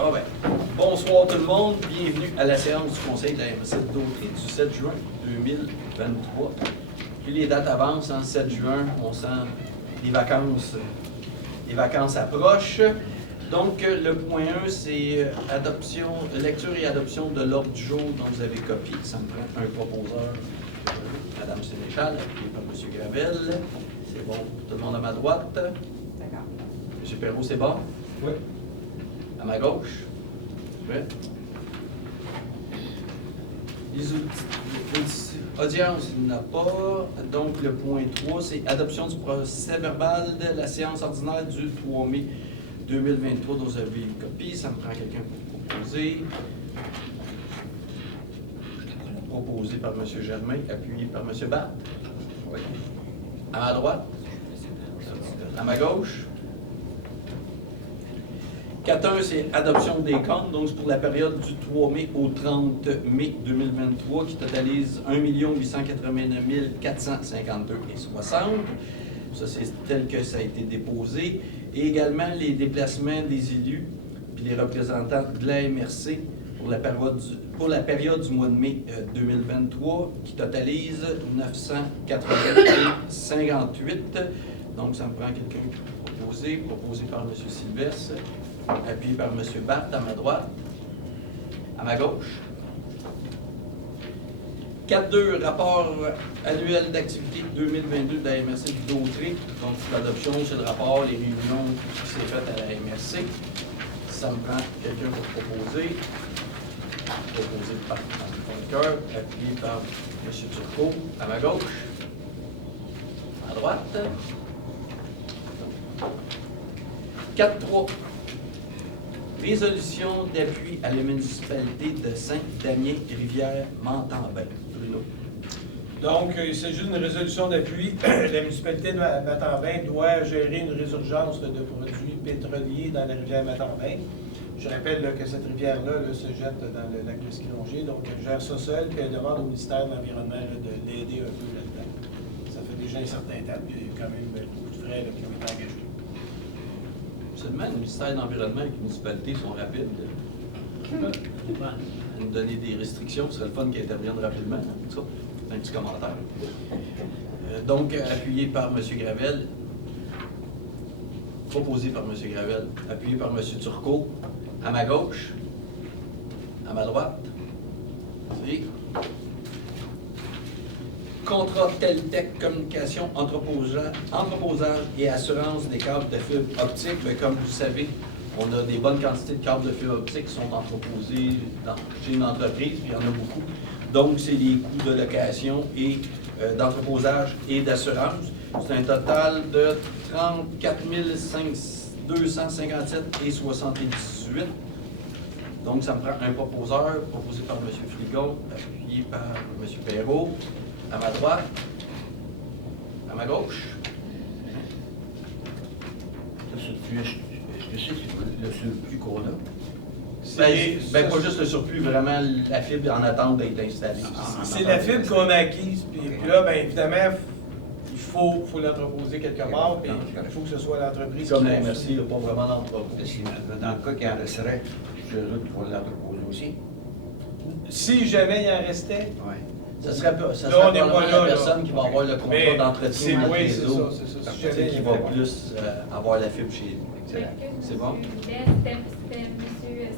Ah ben, bonsoir tout le monde, bienvenue à la séance du Conseil de la MRC de Dautrey du 7 juin 2023. Puis les dates avancent, hein, 7 juin, on sent les vacances approchent. Donc le point 1, c'est lecture et adoption de l'ordre du jour dont vous avez copié. Ça me prend un proposeur, Mme Sénéchal, appuyé par M. Gravel. C'est bon, tout le monde à ma droite. D'accord. M. Perrault, c'est bon? Oui. À ma gauche. Ouais. Les audiences, il n'y en a pas. Donc, le point 3, c'est adoption du procès verbal de la séance ordinaire du 3 mai 2023 dont vous avez une copie. Ça me prend quelqu'un pour proposer. Proposé par M. Germain, appuyé par M. Barthes. Oui. À ma droite. À ma gauche. 4.1, c'est adoption des comptes, donc c'est pour la période du 3 mai au 30 mai 2023 qui totalise 1 889 452,60. Ça, c'est tel que ça a été déposé. Et également les déplacements des élus puis les représentants de la MRC pour la période du mois de mai 2023 qui totalise 980,58. Donc, ça me prend quelqu'un proposé par M. Sylvestre. Appuyé par M. Barthes à ma droite. À ma gauche. 4.2, rapport annuel d'activité 2022 de la MRC de Dautrey. Donc, l'adoption, c'est le rapport, les réunions qui s'est faites à la MRC. Ça me prend quelqu'un pour proposer. Proposé par M. Cœur, appuyé par M. Turcot à ma gauche. À droite. 4.3. Résolution d'appui à la municipalité de Saint-Damien-Rivière-Montalbain. Bruno. Donc, il s'agit d'une résolution d'appui. La municipalité de Montalbain doit gérer une résurgence de produits pétroliers dans la rivière Montalbain. Je rappelle là, que cette rivière-là se jette dans le lac de Skilongier, donc elle gère ça seule, puis elle demande au ministère de l'Environnement de l'aider un peu là-dedans. Ça fait déjà un certain temps, puis il y a quand même beaucoup de frais là, qui ont été engagés. Seulement, le ministère de l'Environnement et les municipalités sont rapides. À nous donner des restrictions, ce serait le fun qu'ils interviennent rapidement. Hein, ça. Un petit commentaire. Donc, appuyé par M. Gravel, proposé par M. Gravel, appuyé par M. Turcot, à ma gauche, à ma droite. Merci. Contrat Teltec Communication, entreposage et assurance des câbles de fibre optique. Bien, comme vous savez, on a des bonnes quantités de câbles de fibre optique qui sont entreposés chez une entreprise, puis il y en a beaucoup. Donc, c'est les coûts de location et d'entreposage et d'assurance. C'est un total de 34 257,78. Donc, ça me prend un proposeur, proposé par M. Frigon, appuyé par M. Perrault. À ma droite, à ma gauche. Est-ce que c'est le surplus qu'on a? Ben, pas juste le surplus, vraiment la fibre en attente d'être installée. C'est la fibre qu'on a acquise, puis là, bien évidemment, il faut l'entreposer quelque part, puis il faut que ce soit l'entreprise Comme qui la MRC, il n'y a pas vraiment d'entrepôt. Dans le cas qu'il en resterait, c'est eux qui vont l'entreposer aussi. Si jamais il en restait, Oui. Ça serait on est probablement pas là, la personne qui va avoir le mais contrat d'entretien entre oui, les c'est réseaux, ça. Si qui jamais il va en restait. plus avoir la fibre chez lui. Excellent. C'est bon? C'était M.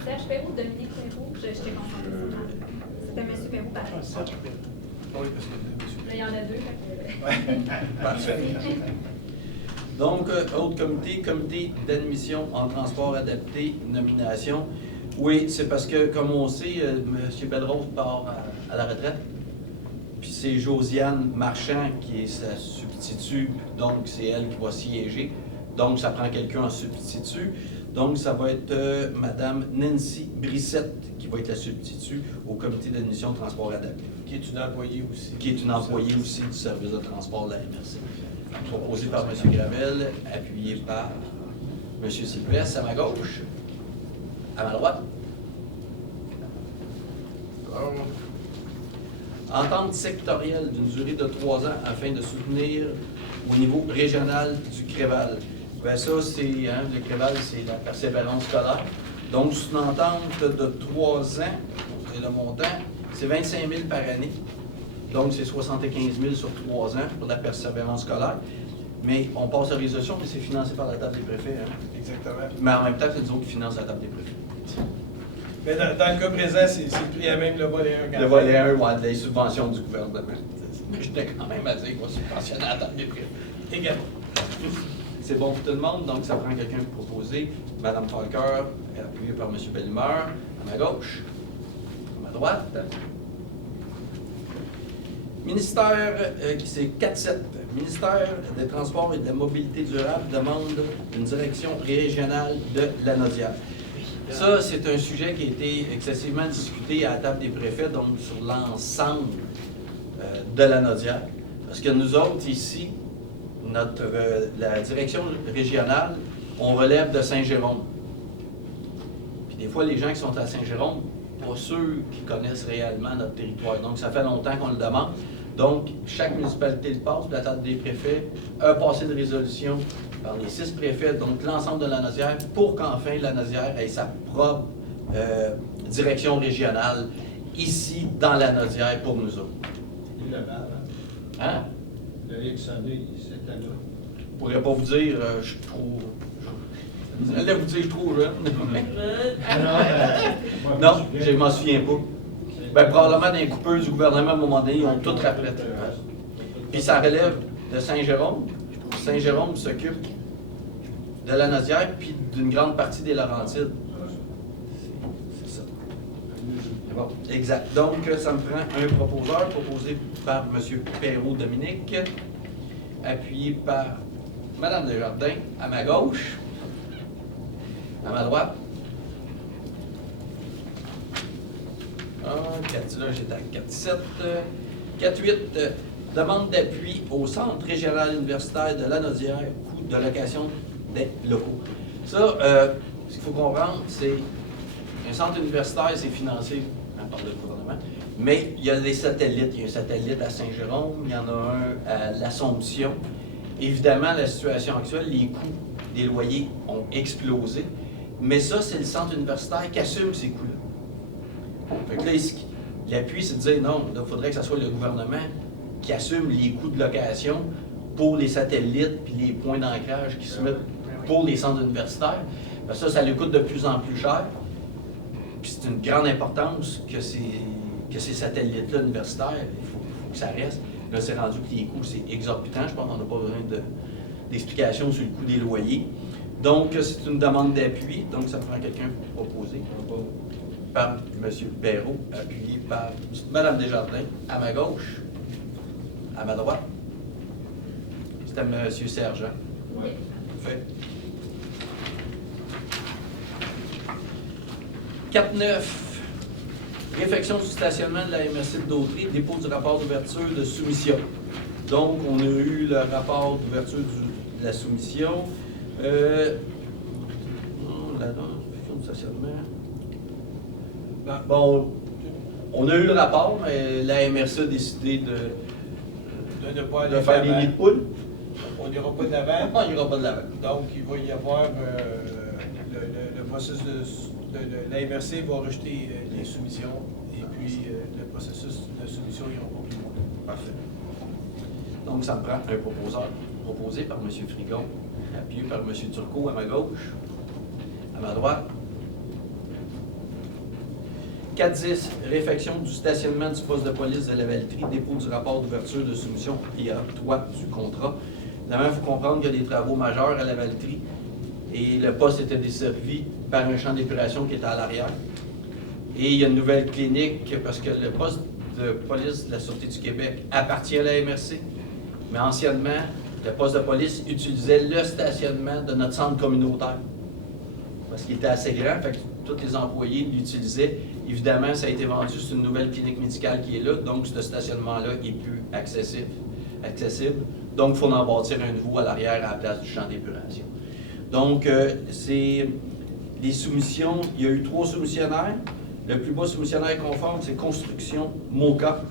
Serge Perrault ou Dominique Perrault? Je t'ai confondu. C'était M. Perrault, pareil. Oui, parce que Là, il y en a deux. Parfait. Donc, autre comité d'admission en transport adapté, nomination. Oui, c'est parce que, comme on sait, M. Belrose part à la retraite. Puis c'est Josiane Marchand qui est sa substitut, donc c'est elle qui va siéger. Donc, ça prend quelqu'un en substitut. Donc, ça va être Mme Nancy Brissette qui va être la substitut au comité d'admission de transport adapté. qui est une employée aussi. Qui est une employée aussi du service de transport de la MRC. Proposé par M. Gravel, appuyé par M. Sylvestre à ma gauche, à ma droite. Entente sectorielle d'une durée de 3 ans afin de soutenir au niveau régional du CREVAL. Ben ça, c'est, le CREVAL, c'est la persévérance scolaire. Donc, c'est une entente de 3 ans, et le montant, c'est 25 000 par année. Donc, c'est 75 000 sur 3 ans pour la persévérance scolaire. Mais on passe à la résolution, mais c'est financé par la table des préfets. Hein? Exactement. Mais en même temps, c'est nous autres qui financent la table des préfets. Mais dans le cas présent, c'est pris à même le volet 1. Le volet 1, ouais, des subventions du gouvernement. Mais je tenais quand même à dire qu'on va subventionner la table des préfets. Également. C'est bon pour tout le monde, donc ça prend quelqu'un pour proposer. Mme Falker, appuyée par M. Bellemeur, à ma gauche, à ma droite. Ministère, c'est 4-7. Ministère des Transports et de la Mobilité durable demande une direction régionale de Lanaudière. Ça, c'est un sujet qui a été excessivement discuté à la table des préfets, donc sur l'ensemble de Lanaudière. Parce que nous autres, ici, la direction régionale, on relève de Saint-Jérôme. Puis des fois, les gens qui sont à Saint-Jérôme, pas ceux qui connaissent réellement notre territoire. Donc, ça fait longtemps qu'on le demande. Donc, chaque municipalité le passe, la table des préfets, un passé de résolution par les 6 préfets, donc l'ensemble de Lanaudière, pour qu'enfin Lanaudière ait sa propre direction régionale ici, dans Lanaudière, pour nous autres. Il le mal, Hein? Le Alexandre, c'était là. Je pourrais pas vous dire, je suis trop... J'allais vous dire, je suis trop jeune. Non, je m'en souviens pas. Ben, probablement des coupeurs du gouvernement, à un moment donné, ils ont tout rappelé. Puis ça relève de Saint-Jérôme. Saint-Jérôme s'occupe de Lanaudière, puis d'une grande partie des Laurentides. C'est ça. Bon, exact. Donc, ça me prend un proposeur, proposé par M. Perrault-Dominique, appuyé par Mme Desjardins, à ma gauche, à ma droite. Là, j'étais à 4-7. 4-8, demande d'appui au Centre régional universitaire de Lanaudière, coût de location des locaux. Ça, ce qu'il faut comprendre, c'est un centre universitaire, c'est financé par le gouvernement, mais il y a des satellites. Il y a un satellite à Saint-Jérôme, il y en a un à l'Assomption. Évidemment, la situation actuelle, les coûts des loyers ont explosé, mais ça, c'est le centre universitaire qui assume ces coûts-là. Fait que là, l'appui, c'est de dire non, il faudrait que ce soit le gouvernement qui assume les coûts de location pour les satellites puis les points d'ancrage qui se mettent pour les centres universitaires. Parce que ça lui coûte de plus en plus cher. Puis c'est une grande importance que ces satellites-là universitaires, il faut que ça reste. Là, c'est rendu que les coûts, c'est exorbitant. Je pense qu'on n'a pas besoin d'explications sur le coût des loyers. Donc, c'est une demande d'appui. Donc, ça prend quelqu'un pour proposer. Par M. Perrault, appuyé par Mme Desjardins, à ma gauche, à ma droite. C'était M. Sergent. Oui. Parfait. 4-9, réfection du stationnement de la MRC de Dautrey, dépôt du rapport d'ouverture de soumission. Donc, on a eu le rapport d'ouverture de la soumission. La réfection du stationnement. Bon, on a eu le rapport, mais la MRC a décidé de faire des nids de poules. On n'ira pas de l'avant. On n'ira pas de l'avant. Donc, il va y avoir le processus la MRC va rejeter les soumissions et puis le processus de soumission ira pas plus loin. Parfait. Donc, ça me prend un proposeur, proposé par M. Frigon, appuyé par M. Turcot à ma gauche, à ma droite. 4-10, réfection du stationnement du poste de police de Lavaltrie, dépôt du rapport d'ouverture de soumission et octroi du contrat. Évidemment, il faut comprendre qu'il y a des travaux majeurs à Lavaltrie et le poste était desservi par un champ d'épuration qui était à l'arrière. Et il y a une nouvelle clinique parce que le poste de police de la Sûreté du Québec appartient à la MRC, mais anciennement, le poste de police utilisait le stationnement de notre centre communautaire parce qu'il était assez grand, fait que tous les employés l'utilisaient. Évidemment, ça a été vendu, c'est une nouvelle clinique médicale qui est là, donc ce stationnement-là est plus accessible. Donc, il faut en bâtir un nouveau à l'arrière à la place du champ d'épuration. Donc, c'est les soumissions. Il y a eu 3 soumissionnaires. Le plus bas soumissionnaire conforme, c'est Construction MOCA,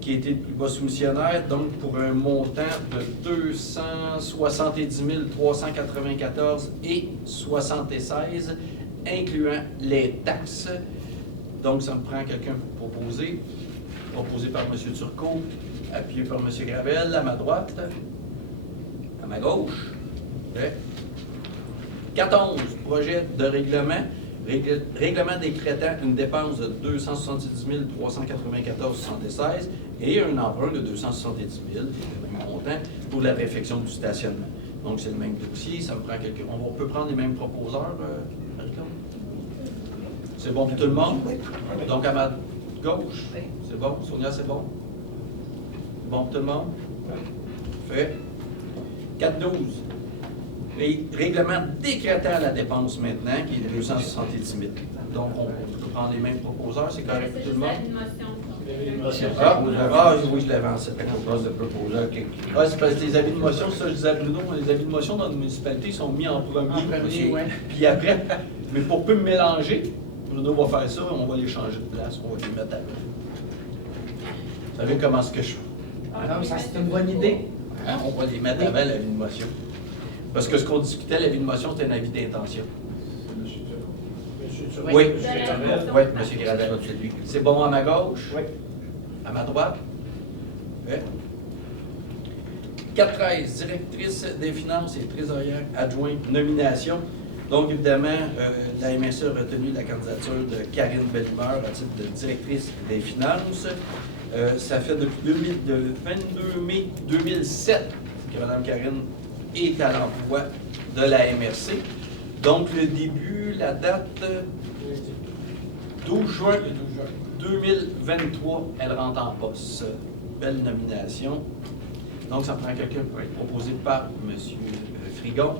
qui a été le plus bas soumissionnaire, donc pour un montant de 270 394 et 76 incluant les taxes. Donc, ça me prend quelqu'un pour proposer. Proposé par M. Turcot, appuyé par M. Gravel, à ma droite, à ma gauche. OK. 14, projet de règlement. Règlement décrétant une dépense de 270 394,76 et un emprunt de 270 000, le même montant, pour la réfection du stationnement. Donc, c'est le même dossier. Ça me prend quelqu'un. On peut prendre les mêmes proposeurs, Marie-Claude? C'est bon pour tout le monde? Donc, à ma gauche, c'est bon? Sonia, c'est bon? C'est bon pour tout le monde? Fait. 4.12. Et règlement décrétant la dépense maintenant, qui est de 270 000. Donc, on peut prendre les mêmes proposeurs, c'est correct pour tout le monde? Oui, je l'avais en septembre. Propose de proposeur qui... Ah, c'est parce que les avis de motion, ça, je disais à Bruno, les avis de motion dans nos municipalités sont mis en premier. Puis après, mais pour peu me mélanger, Bruno va faire ça, on va les changer de place, on va les mettre avant. Vous savez comment est-ce que je fais? Non, ça, c'est une bonne idée. Hein, on va les mettre avant l'avis de motion. Parce que ce qu'on discutait, l'avis de motion, c'était un avis d'intention. Oui, M. Gravel. C'est bon à ma gauche? Oui. À ma droite? Oui. 4.13, directrice des finances et trésorière adjointe, nomination. Donc, évidemment, la MSE a retenu la candidature de Karine Bellemeur à titre de directrice des finances. Ça fait depuis le 22 mai 2007 que Mme Karine est à l'emploi de la MRC. Donc, le début, la date, 12 juin 2023, elle rentre en poste. Belle nomination. Donc, ça prend quelqu'un pour être proposé par M. Frigon,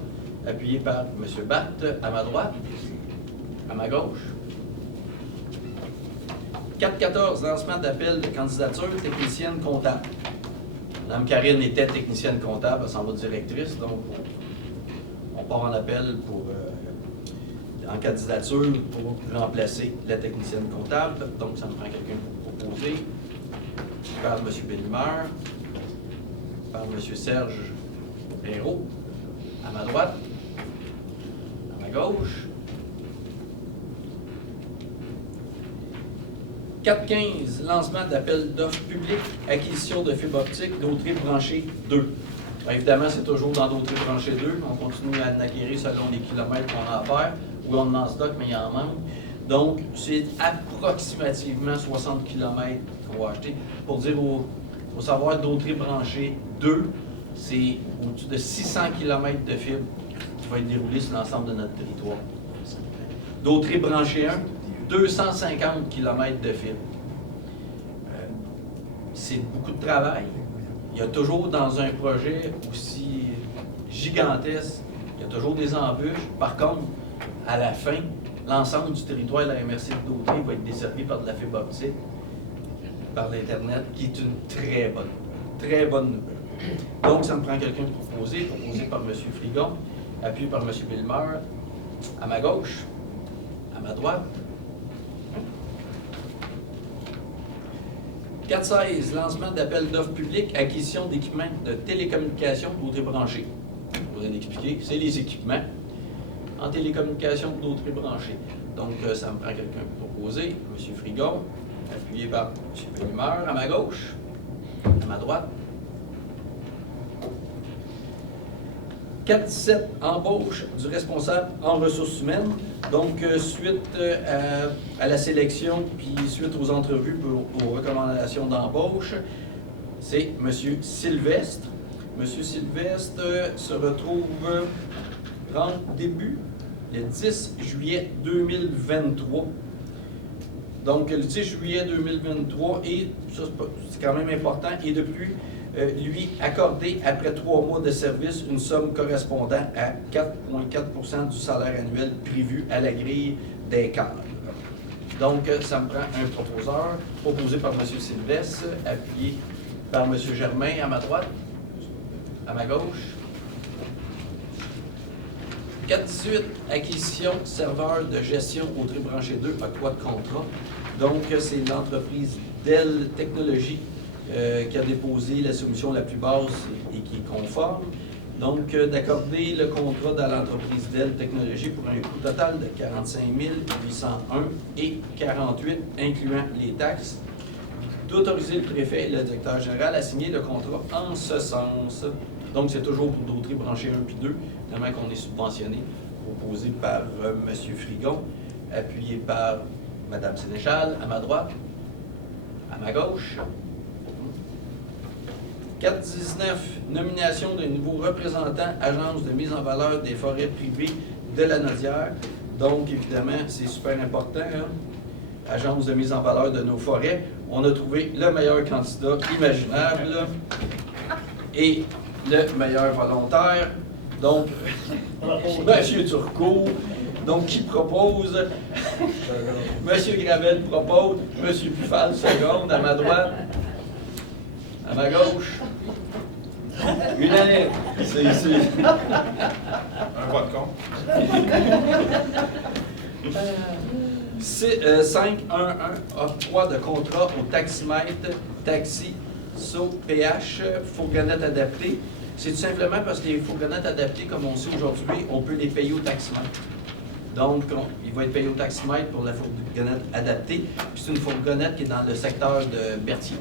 appuyé par M. Batte, à ma droite, à ma gauche. 4.14, lancement d'appel de candidature technicienne comptable. Mme Karine était technicienne comptable, elle s'en va directrice, donc on part en appel pour, en candidature pour remplacer la technicienne comptable. Donc, ça me prend quelqu'un pour proposer. Par M. Bellemeur, par M. Serge Hérault, à ma droite, à ma gauche. 4.15, lancement d'appel d'offres publiques, acquisition de fibres optiques, Dauterier branché 2. Alors, évidemment, c'est toujours dans Dauterier branché 2. On continue à en acquérir selon les kilomètres qu'on a à faire, ou on en stock, mais il y en manque. Donc, c'est approximativement 60 km qu'on va acheter. Pour dire, il faut savoir, Dauterier branché 2, c'est au-dessus de 600 km de fibres qui va être déroulé sur l'ensemble de notre territoire. Dauterier branché 1, 250 km de fil. C'est beaucoup de travail. Il y a toujours dans un projet aussi gigantesque, il y a toujours des embûches. Par contre, à la fin, l'ensemble du territoire de la MRC de Dauterier va être desservi par de la fibre optique, par l'Internet, qui est une très bonne nouvelle. Donc, ça me prend quelqu'un de proposé par M. Frigon, appuyé par M. Bellemeur, à ma gauche, à ma droite. 4.16, lancement d'appel d'offres publiques, acquisition d'équipements de télécommunications Dauterier branché. Je voudrais l'expliquer, c'est les équipements en télécommunication Dauterier branché. Donc, ça me prend quelqu'un pour proposer, M. Frigon, appuyé par M. Bellemeur, à ma gauche, à ma droite. 4.17, embauche du responsable en ressources humaines. Donc, suite à la sélection, puis suite aux entrevues aux recommandations d'embauche, c'est M. Sylvestre. M. Sylvestre se retrouve en début, le 10 juillet 2023. Donc, le 10 juillet 2023, et ça c'est quand même important, et depuis lui accorder, après 3 mois de service, une somme correspondant à 4,4% du salaire annuel prévu à la grille des cadres. Donc, ça me prend un proposeur, proposé par M. Sylvestre, appuyé par M. Germain à ma droite, à ma gauche. 4.18, acquisition serveur de gestion Dauterier branché 2, octroi de contrat. Donc, c'est l'entreprise Dell Technologies qui a déposé la soumission la plus basse et qui est conforme. Donc, d'accorder le contrat dans l'entreprise Dell Technologies pour un coût total de 45 801 et 48, incluant les taxes. D'autoriser le préfet et le directeur général à signer le contrat en ce sens. Donc, c'est toujours pour d'autres branchés 1 puis 2, tellement qu'on est subventionné, proposé par M. Frigon, appuyé par Mme Sénéchal, à ma droite, à ma gauche. 4.19, nomination d'un nouveau représentant, agence de mise en valeur des forêts privées de la Nodière. Donc, évidemment, c'est super important, hein? Agence de mise en valeur de nos forêts. On a trouvé le meilleur candidat imaginable et le meilleur volontaire. Donc, M. Turcot, donc qui propose? M. Gravel propose, M. Buffal seconde, à ma droite, à ma gauche. Unanime. C'est ici. Un vote contre. 5.1.1 octroi de contrat au taximètre, taxi, SO, PH, fourgonnette adaptée. C'est tout simplement parce que les fourgonnettes adaptées, comme on sait aujourd'hui, on peut les payer au taximètre. Donc, il va être payé au taximètre pour la fourgonnette adaptée. Puis c'est une fourgonnette qui est dans le secteur de Berthier.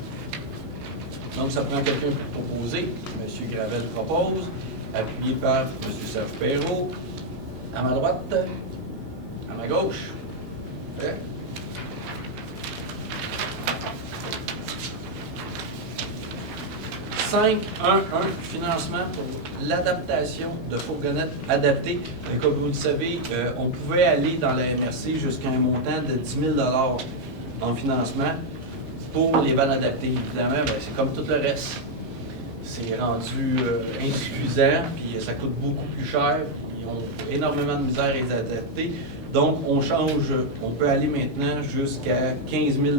Donc, ça prend quelqu'un pour proposer. M. Gravel propose, appuyé par M. Serge Perrault. À ma droite, à ma gauche. Fait. 5.1.1, financement pour l'adaptation de fourgonnettes adaptées. Comme vous le savez, on pouvait aller dans la MRC jusqu'à un montant de 10 000 en financement pour les vannes adaptées. Évidemment, bien, c'est comme tout le reste. C'est rendu insuffisant, puis ça coûte beaucoup plus cher. Ils ont énormément de misère à les adapter. Donc, on change, on peut aller maintenant jusqu'à 15 000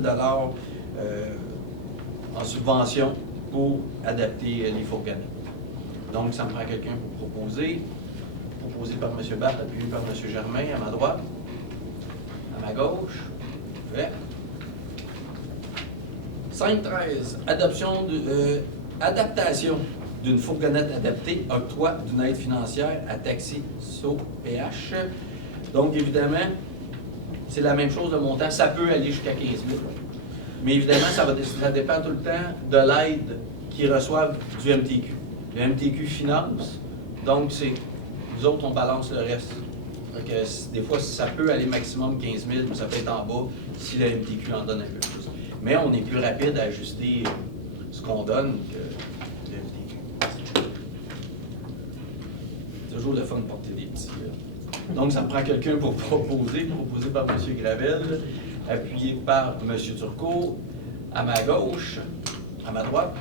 en subvention pour adapter les fourgonnettes. Donc, ça me prend quelqu'un pour proposer. Proposé par M. Barthes, appuyé par M. Germain, à ma droite, à ma gauche. Fait. 5.13, adaptation d'une fourgonnette adaptée, octroi d'une aide financière à taxi SO PH. Donc, évidemment, c'est la même chose, le montant, ça peut aller jusqu'à 15 000. Mais évidemment, ça dépend tout le temps de l'aide qu'ils reçoivent du MTQ. Le MTQ finance, donc nous autres, on balance le reste. Donc, des fois, ça peut aller maximum 15 000, mais ça peut être en bas si le MTQ en donne un peu plus. Mais on est plus rapide à ajuster ce qu'on donne que le MTQ. C'est toujours le fun de porter des petits. Donc, ça me prend quelqu'un pour proposer par M. Gravel, appuyé par M. Turcot, à ma gauche, à ma droite.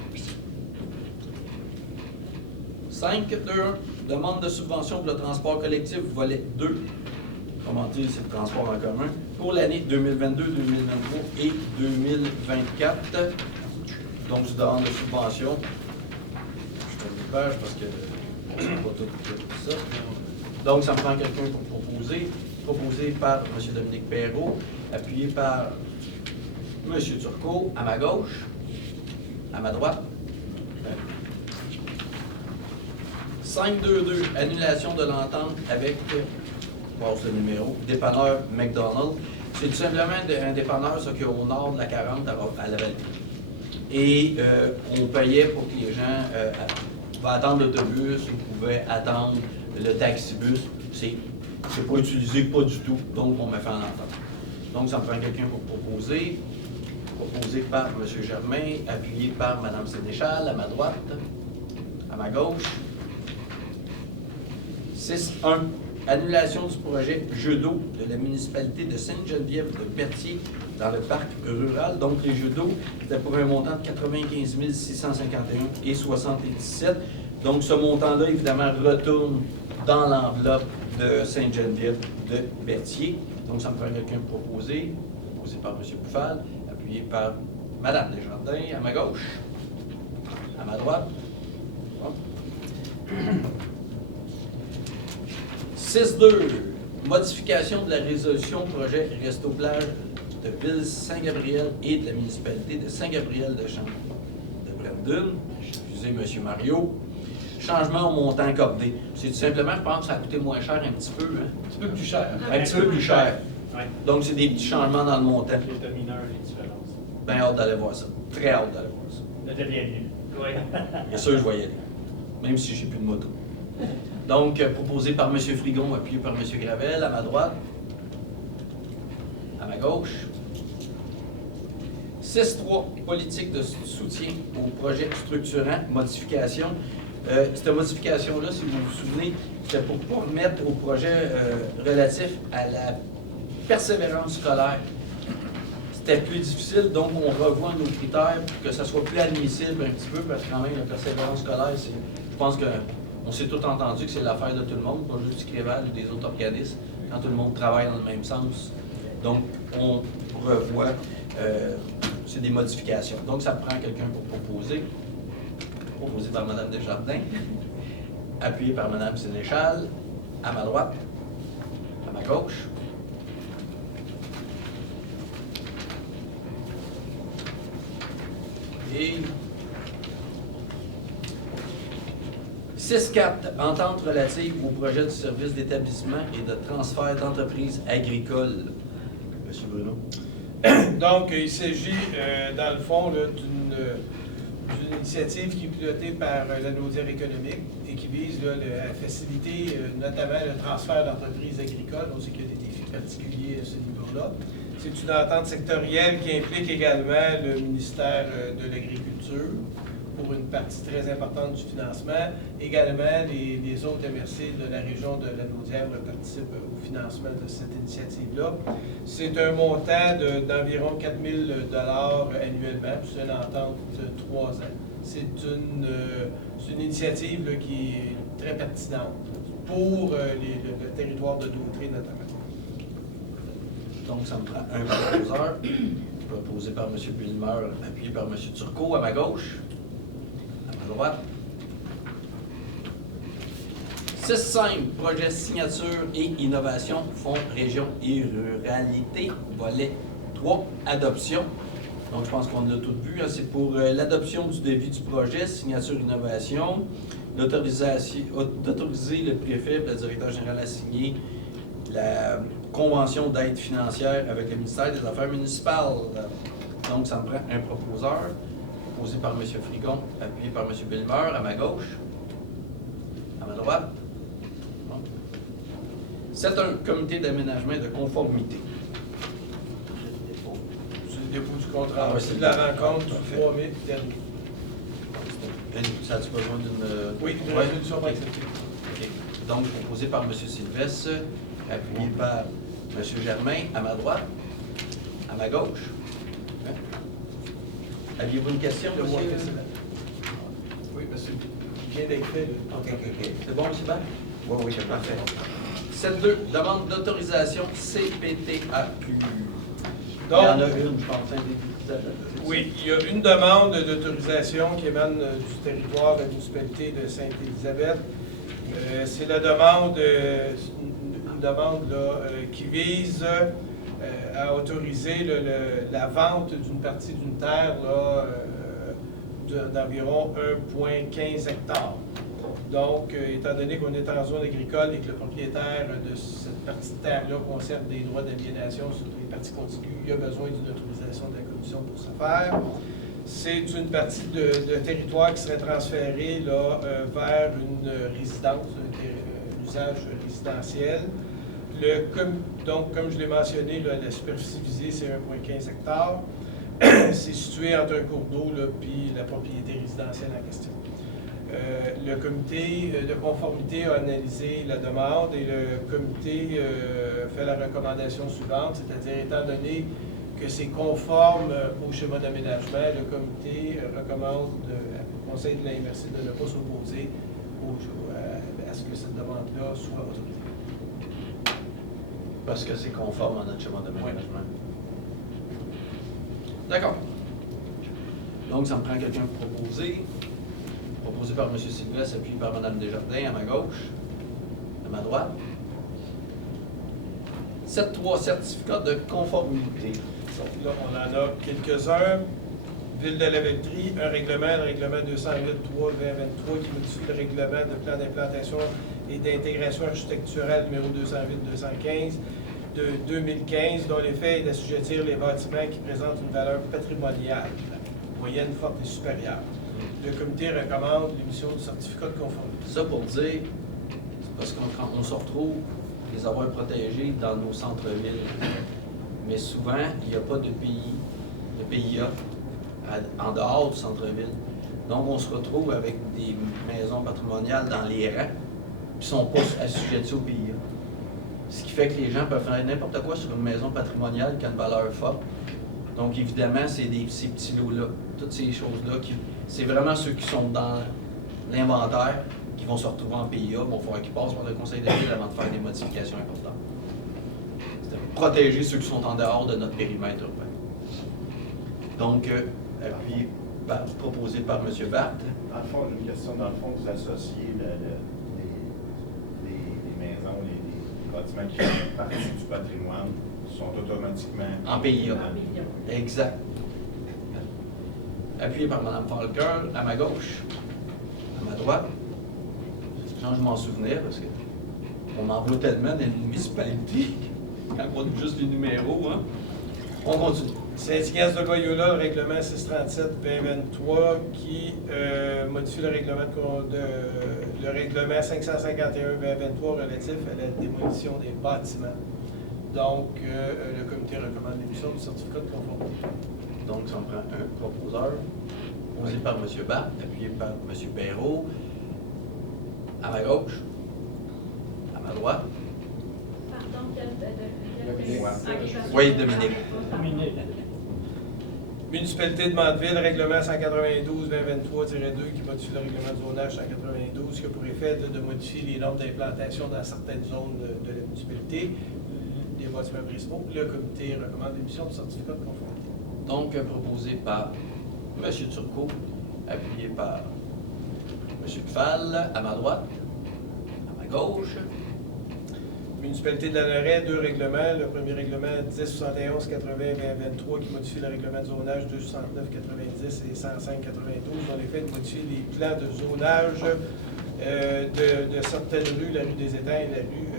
5.2.1, demande de subvention pour le transport collectif, volet 2. Comment dire, c'est le transport en commun, pour l'année 2022, 2023 et 2024. Donc, je demande de subvention. Je tourne les pages parce que je ne sais pas tout ça. Donc, ça me prend quelqu'un pour proposer. Proposé par M. Dominique Perrault, appuyé par M. Turcot, à ma gauche, à ma droite. 5.2.2, annulation de l'entente avec, passe le numéro, dépanneur McDonald's. C'est tout simplement un dépanneur qui est au nord de la 40 à Laval. Et on payait pour que les gens pouvaient attendre l'autobus ou pouvaient attendre le taxibus. C'est pas utilisé, pas du tout, donc on m'a fait en entente. Donc ça me prend quelqu'un pour proposer. Proposé par M. Germain, appuyé par Mme Sénéchal, à ma droite, à ma gauche. 6.1, annulation du projet Jeux d'eau de la municipalité de Sainte-Geneviève de Berthier dans le parc rural. Donc les Jeux d'eau, c'était pour un montant de 95 651 et 77. Donc ce montant-là, évidemment, retourne dans l'enveloppe de Sainte-Geneviève de Berthier. Donc ça me prend quelqu'un proposé par M. Bouffal, appuyé par Mme Desjardins, à ma gauche, à ma droite. 6.2, modification de la résolution projet Resto Plage de Ville Saint-Gabriel et de la municipalité de Saint-Gabriel de Champs de Brandon. Excusez M. Mario. changement au montant accordé. C'est tout simplement, je pense que ça a coûté moins cher un petit peu. Hein? Un petit peu plus cher. Un petit peu plus cher. Ouais. Donc, c'est des petits changements dans le montant. C'est de mineur, les différences. Bien hâte d'aller voir ça. Très hâte d'aller voir ça. C'était bien vu. Oui. Bien sûr, je vais y aller. Même si j'ai plus de moto. Donc, proposé par M. Frigon, appuyé par M. Gravel, à ma droite. À ma gauche. 6.3, politique de soutien au projet structurant, modification. Cette modification-là, si vous vous souvenez, c'était pour permettre au projet relatif à la persévérance scolaire. C'était plus difficile, donc on revoit nos critères pour que ça soit plus admissible un petit peu, parce que quand même, la persévérance scolaire, je pense qu'on s'est tout entendu que c'est l'affaire de tout le monde, pas juste du CREVAL ou des autres organismes, quand tout le monde travaille dans le même sens. Donc, on revoit, c'est des modifications. Donc, ça prend quelqu'un pour proposer. Proposé par Mme Desjardins, appuyé par Mme Sénéchal, à ma droite, à ma gauche. Et 6.4, entente relative au projet du service d'établissement et de transfert d'entreprises agricoles. Monsieur Bruno. Donc, il s'agit, dans le fond, d'une initiative qui est pilotée par la Naudière économique et qui vise à faciliter notamment le transfert d'entreprises agricoles. On sait qu'il y a des défis particuliers à ce niveau-là. C'est une entente sectorielle qui implique également le ministère de l'Agriculture pour une partie très importante du financement. Également, les autres MRC de la région de la Naudière participent au financement de cette initiative-là. C'est un montant d'environ 4 000 $ annuellement, puis c'est une entente de 3 ans. C'est une initiative là, qui est très pertinente pour le territoire de Dautrey notamment. Donc, ça me prend un proposeur, proposé par M. Pilmer, appuyé par M. Turcot, à ma gauche, à ma droite. 6.5, projet signature et innovation, Fonds Région et Ruralité, volet 3, adoption. Donc, je pense qu'on a tout vu. Hein. C'est pour l'adoption du devis du projet, signature innovation, d'autoriser le préfet, le directeur général à signer la convention d'aide financière avec le ministère des Affaires municipales. Donc, ça me prend un proposeur, proposé par M. Frigon, appuyé par M. Bilmer, à ma gauche, à ma droite. C'est un comité d'aménagement et de conformité. C'est le dépôt du contrat. Ah, c'est de la rencontre du 3 mai dernier. Ça a-tu besoin d'une... Oui, une Ouais. résolution va accepter. OK. Donc, proposé par M. Sylvestre, appuyé par M. Germain, à ma droite, à ma gauche. Hein? Aviez-vous une question, Le mois monsieur? précédent. Oui, parce que vient d'être fait. OK. C'est bon, M. Bach? Oui, oui, c'est parfait. 7.2, demande d'autorisation CPTAQ. Il y Donc, en a une, je pense, hein, oui, il y a une demande d'autorisation qui émane du territoire de la municipalité de Sainte-Élisabeth. C'est la demande, une demande là, qui vise à autoriser la vente d'une partie d'une terre là, d'environ 1,15 hectares. Donc, étant donné qu'on est en zone agricole et que le propriétaire de cette partie de terre-là conserve des droits d'aliénation sur les parties contiguës, il y a besoin d'une autorisation de la commission pour ce faire. C'est une partie de territoire qui serait transférée là, vers une résidence, un usage résidentiel. Donc, comme je l'ai mentionné, là, la superficie visée, c'est 1,15 hectares. C'est situé entre un cours d'eau et la propriété résidentielle en question. Le comité de conformité a analysé la demande et le comité fait la recommandation suivante, c'est-à-dire étant donné que c'est conforme au schéma d'aménagement, le comité recommande au conseil de la MRC de ne pas s'opposer à ce que cette demande-là soit autorisée. Parce que c'est conforme à notre schéma d'aménagement. D'accord. Donc, ça me prend quelqu'un pour proposer. Proposé par M. Sylvestre, appuyé par Mme Desjardins, à ma gauche, à ma droite. 7.3, certificat de conformité. Là, on en a quelques-uns. Ville de la Velletrie, un règlement, le règlement 208-3-2023, qui modifie le règlement de plan d'implantation et d'intégration architecturale numéro 208-215 de 2015, dont l'effet est d'assujettir les bâtiments qui présentent une valeur patrimoniale, moyenne, forte et supérieure. Le comité recommande l'émission du certificat de conformité. Ça pour dire, c'est parce qu'on se retrouve les avoir protégés dans nos centres-villes. Mais souvent, il n'y a pas de PIA en dehors du centre-ville. Donc, on se retrouve avec des maisons patrimoniales dans les rangs qui ne sont pas assujetties au PIA. Ce qui fait que les gens peuvent faire n'importe quoi sur une maison patrimoniale qui a une valeur forte. Donc, évidemment, c'est ces petits lots-là, toutes ces choses-là, c'est vraiment ceux qui sont dans l'inventaire qui vont se retrouver en PIA. Il va falloir qu'ils passent par le conseil de ville avant de faire des modifications importantes. C'est de protéger ceux qui sont en dehors de notre périmètre urbain. Donc, appuyé, proposé par M. Barthes. Dans le fond, une question, dans le fond, vous associez les maisons, les bâtiments qui font partie du patrimoine sont automatiquement En PIA. Exact. Appuyé par Mme Falker, à ma gauche, à ma droite. Je m'en souvenir parce qu'on en voit tellement dans les municipalités quand on a juste les numéros. Hein? On continue. Syndicat de Loyola, le règlement 637-2023 qui modifie le règlement 551-2023 relatif à la démolition des bâtiments. Donc, le comité recommande l'émission du certificat de conformité. Donc, ça en prend un proposeur, posé par M. Barthes, appuyé par M. Perrault. À ma gauche, à ma droite. Pardon, Oui, Dominique. Municipalité de Mandeville, règlement 192-2023-2 qui modifie le règlement de zonage 192 qui a pour effet de modifier les normes d'implantation dans certaines zones de la municipalité, des bâtiments principaux. Le comité recommande l'émission du certificat de conformité. Donc, proposé par M. Turcot, appuyé par M. Pfal, à ma droite, à ma gauche. Municipalité de la Lorraine, deux règlements. Le premier règlement 1071-80-2023 qui modifie le règlement de zonage 269-90 et 105-92 dont l'effet de modifier les plans de zonage de certaines rues, la rue des Étangs et la rue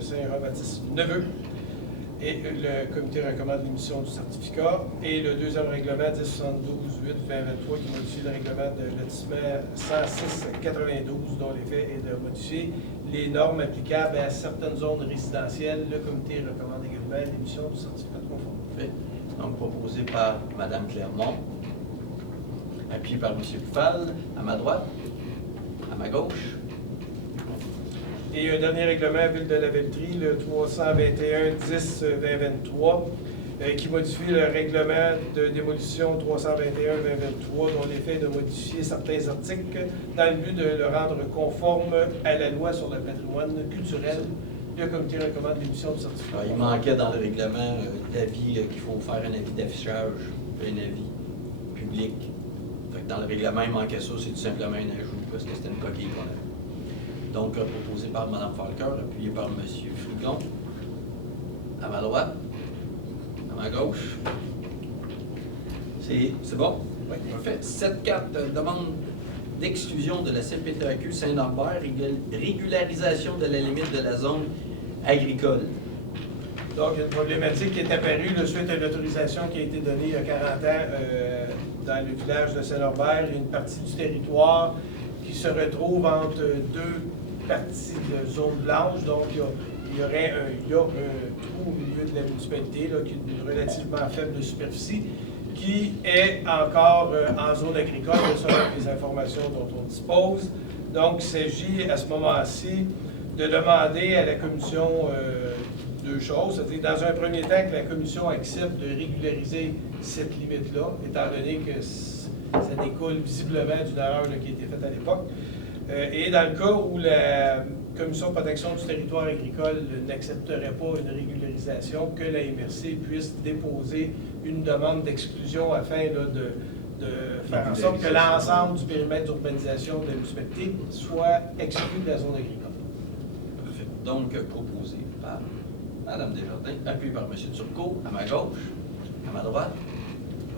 Saint-Jean-Baptiste-Neveu. Et le comité recommande l'émission du certificat. Et le deuxième règlement 1072-8-2023 qui modifie le règlement de lotissement 106-92 dont l'effet est de modifier les normes applicables à certaines zones résidentielles. Le comité recommande également l'émission du certificat de conformité. Donc, proposé par Mme Clermont, appuyé par M. Pfal, à ma droite, à ma gauche. Et un dernier règlement, Ville de la Velletrie, le 321-10-2023, qui modifie le règlement de démolition 321-2023, dont l'effet est de modifier certains articles dans le but de le rendre conforme à la loi sur le patrimoine culturel. Le comité recommande l'émission du certificat. Il manquait dans le règlement l'avis qu'il faut faire un avis d'affichage, un avis public. Fait que dans le règlement, il manquait ça, c'est tout simplement un ajout parce que c'était une coquille qu'on avait. Donc, proposé par Mme Falker, appuyé par M. Frigon. À ma droite, à ma gauche. C'est bon? Oui. Parfait. 7.4, demande d'exclusion de la CPTAQ Saint-Lambert, régularisation de la limite de la zone agricole. Donc, il y a une problématique qui est apparue là, suite à l'autorisation qui a été donnée il y a 40 ans dans le village de Saint-Lambert. Il y a une partie du territoire qui se retrouve entre deux parties de zone blanche. Donc, il y a un trou au milieu de la municipalité là, qui est d'une relativement faible superficie, qui est encore en zone agricole, selon les informations dont on dispose. Donc, il s'agit à ce moment-ci de demander à la commission deux choses. C'est-à-dire, dans un premier temps, que la commission accepte de régulariser cette limite-là, étant donné que ça découle visiblement d'une erreur là, qui a été faite à l'époque. Et dans le cas où la Commission de protection du territoire agricole n'accepterait pas une régularisation, que la MRC puisse déposer une demande d'exclusion afin là, de faire en sorte que l'ensemble du périmètre d'urbanisation de la municipalité soit exclu de la zone agricole. Parfait. Donc, proposé par Mme Desjardins, appuyé par M. Turcot, à ma gauche, à ma droite.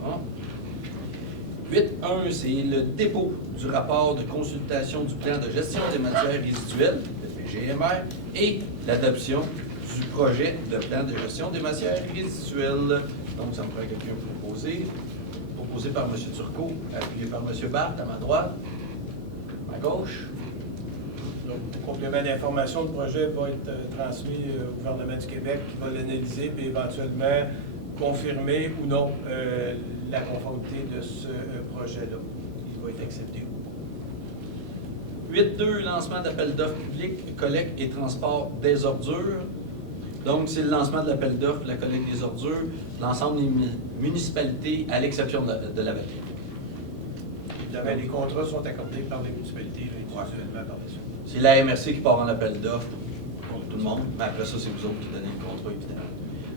Bon. 8.1, c'est le dépôt du rapport de consultation du plan de gestion des matières résiduelles, le PGMR, et l'adoption du projet de plan de gestion des matières résiduelles. Donc, ça me prend quelqu'un proposé. Proposé par M. Turcot, appuyé par M. Barthes, à ma droite, à ma gauche. Donc, le complément d'information, le projet va être transmis au gouvernement du Québec qui va l'analyser et éventuellement confirmer ou non la conformité de ce projet-là. Il va être accepté ou pas. 8.2, lancement d'appel d'offres public, collecte et transport des ordures. Donc, c'est le lancement de l'appel d'offres, la collecte des ordures, l'ensemble des municipalités, à l'exception de la Vallée. Évidemment, les contrats sont accordés par les municipalités individuellement par la suite. C'est la MRC qui part en appel d'offres pour tout le monde, mais après ça, c'est vous autres qui donnez le contrat, évidemment.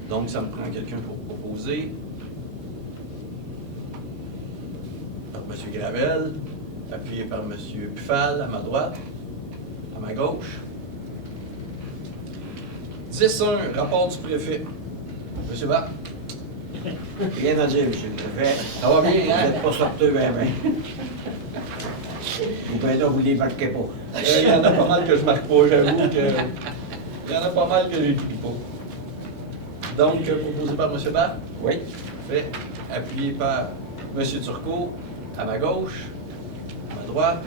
Donc, ça me prend quelqu'un pour proposer. Par M. Gravel, appuyé par M. Pufal, à ma droite, à ma gauche. 10.1, rapport du préfet. M. Bach. Rien à dire, M. le préfet. Ça va bien, Vous hein? n'êtes pas sorteux, bien. Ou bien là, vous ne les marquez pas. Il y en a pas mal que je marque pas, j'avoue que. Il y en a pas mal que j'écris pas. Donc, proposé par M. Bach. Oui. Fait, appuyé par M. Turcot, à ma gauche, à ma droite.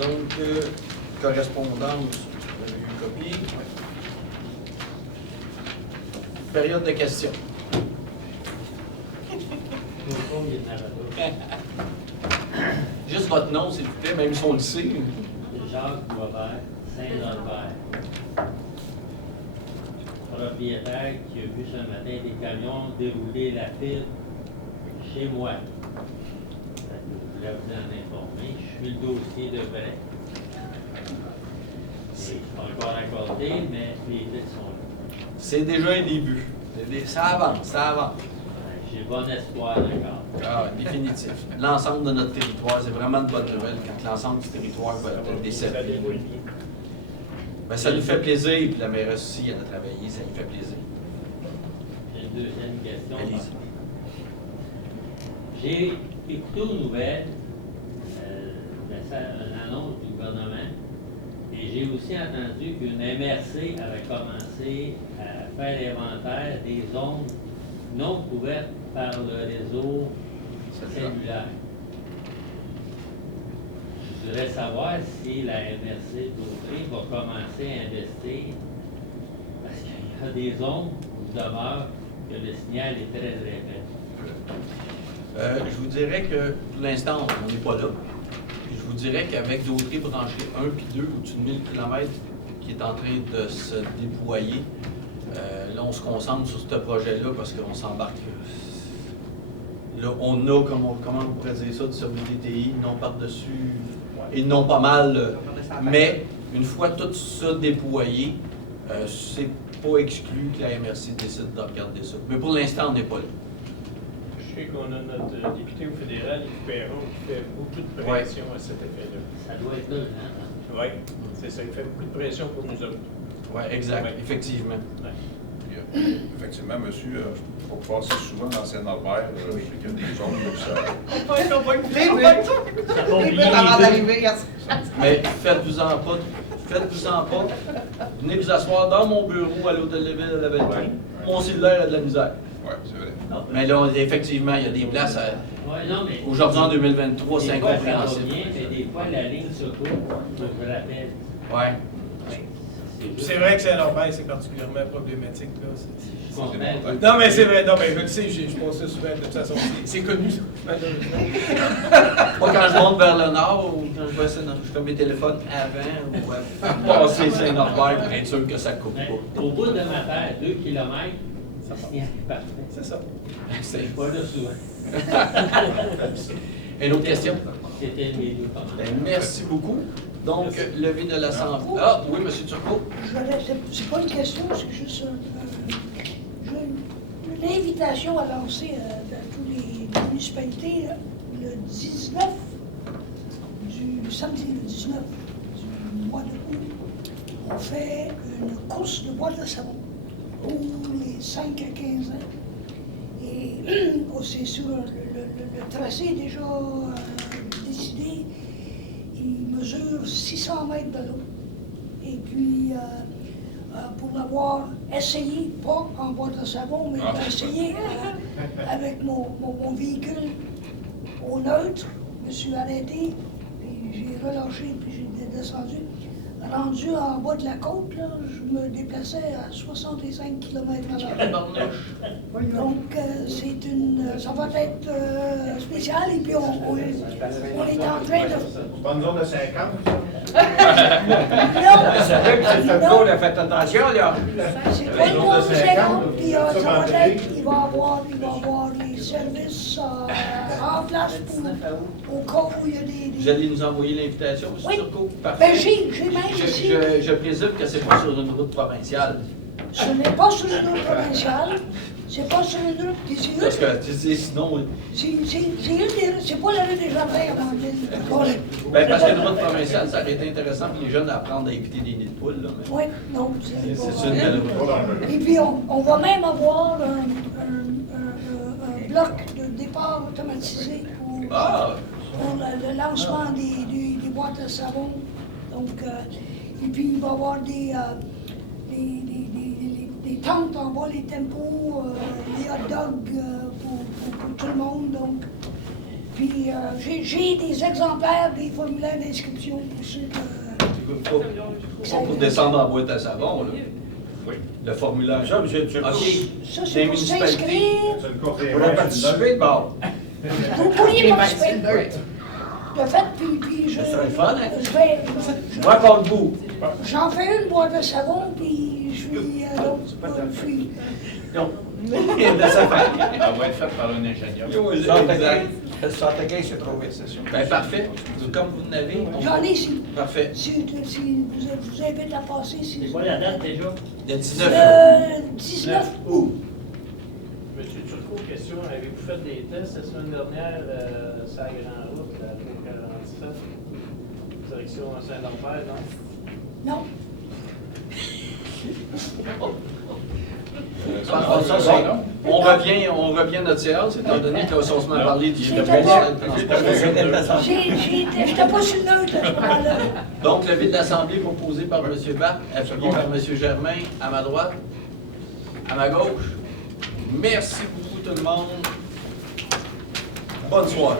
Donc, correspondance, vous avez eu une copie. Période de questions. Juste votre nom, s'il vous plaît, même si on le sait. Jacques Boisvert, Saint-Norbert. Propriétaire qui a vu ce matin des camions dérouler la file chez moi. Je voulais vous en informer. Je suis le dossier de près. C'est pas encore accordé, mais les files sont là. C'est déjà un début. Ça avance, ça avance. J'ai bon espoir encore. Ah, définitif. L'ensemble de notre territoire, c'est vraiment une bonne nouvelle quand l'ensemble du territoire va être desservi. Ben, ça nous fait plaisir, puis la mairesse aussi, elle a travaillé, ça lui fait plaisir. J'ai une deuxième question. Allez-y. J'ai écouté aux nouvelles une annonce du gouvernement et j'ai aussi entendu qu'une MRC avait commencé à faire l'inventaire des zones non couvertes par le réseau cellulaire. Je voudrais savoir si la MRC d'Autry va commencer à investir parce qu'il y a des zones où demeure que le signal est très très faible. Je vous dirais que pour l'instant, on n'est pas là. Puis je vous dirais qu'avec Dautry branché 1 puis 2 au-dessus de 1000 km qui est en train de se déployer, là, on se concentre sur ce projet-là parce qu'on s'embarque. Là, on a, comment on pourrait dire ça, du service DTI, non par-dessus, et non pas mal. Mais une fois tout ça déployé, c'est pas exclu que la MRC décide de regarder ça. Mais pour l'instant, on n'est pas là. Je sais qu'on a notre député au fédéral, Yves Perron, qui fait beaucoup de pression à cet effet-là. Ça doit être là, hein? Oui, c'est ça, il fait beaucoup de pression pour nous autres. Oui, exact, Ouais. effectivement. Ouais. Effectivement, monsieur, pour passer souvent dans Saint-Norbert, je sais qu'il y a des zones où ça. On va écouter, Ça va oublier avant les d'arriver, regarde. Mais faites-vous-en pas. Faites-vous-en pas. Venez vous asseoir dans mon bureau à l'Hôtel de Ville de la Belle-Ville. Mon cellulaire a de la misère. Oui, c'est vrai. Mais là, effectivement, il y a des places. Ouais, non, mais Aujourd'hui, en 2023, c'est des fois, ça va incompréhensible. bien, mais des fois, la ligne se coupe, je me rappelle. Ouais. C'est vrai que Saint-Norbert, c'est particulièrement problématique. Là. Je comprends. Non, mais c'est vrai. Non, mais je le sais, je pense ça souvent. De toute façon, c'est connu, ça, malheureusement. Pas quand je monte vers le nord ou quand je vais à Saint-Norbert, je fais mes téléphones avant ou passer Saint-Norbert pour être sûr que ça coupe Mais pas. au bout de ma terre, 2 km, ça signal est parfait. C'est ça. Je suis pas là souvent. Une autre question? C'était mes deux commentaires. Ben, merci beaucoup. Donc, levée de l'Assemblée. Ah, oui, M. Turcot. C'est pas une question, c'est juste une invitation à lancer dans toutes les municipalités le 19 du samedi, le 19 du mois d'août. On fait une course de boîte de savon pour les 5 à 15 ans. Et c'est sur le tracé déjà décidé. Il mesure 600 mètres de long. Et puis, pour l'avoir essayé, pas en boîte de savon, mais essayé avec mon véhicule au neutre, je me suis arrêté, puis j'ai relâché, puis j'ai descendu. Rendu en bas de la côte, là, je me déplaçais à 65 km/h. Donc, ça va être spécial. Et puis, on est en train de... C'est pas une zone de 50, Non, a fait attention, là. c'est pas une zone de 50, puis ça va être... Il va y avoir les services en place au cas où il y a des... Vous allez nous envoyer l'invitation, M. Oui. Turcot? Ben, Parfait. j'ai même ici... Je présume que c'est pas sur une route provinciale. Ce n'est pas sur une route provinciale, c'est pas sur une route... Parce que, tu sais, sinon... C'est pas la rue des Jardins avant ville. Ben, parce qu'une route provinciale, ça aurait été intéressant pour les jeunes d'apprendre à éviter des nids de poules, là. Mais Oui, non, c'est c'est une belle route. Et puis, on va même avoir un bloc de départ automatisé pour le lancement des boîtes à savon. Donc, et puis, il va y avoir des tentes en bas, les tempos, les hot dogs pour tout le monde. Donc, puis, j'ai des exemplaires des formulaires d'inscription pour ceux Pas pour descendre en boîte à savon, là. Oui. Le formulaire. Ça, monsieur OK. Ça, Des c'est pour municipalités. s'inscrire. C'est une courte Vous voulez participer? Bon. Vous pourriez participer. De fait, puis je... Ça serait le fun, hein? Je vais... Moi, contre vous. J'en fais une boîte de savon, puis je suis... Non. De sa famille. Elle va être faite par un ingénieur. Exact. 75, c'est trop vite, c'est sûr. Ben, parfait. Comme vous n'avez. J'en ai ici. Parfait. Si je vous invite à passer, si... C'est quoi la date déjà? Le 19 Le 19 août. Monsieur Turcot, question, avez-vous fait des tests la semaine dernière sur la Grande Route, la 347, direction Saint-Lambert, non? Non. On revient à notre séance, étant donné qu'on se met à parler du J'étais transport. J'étais pas sur le neutre à ce moment-là. Donc, le vide d'assemblée proposé par M. Barthes, appuyé par M. Germain, à ma droite, à ma gauche. Merci beaucoup tout le monde. Bonne soirée.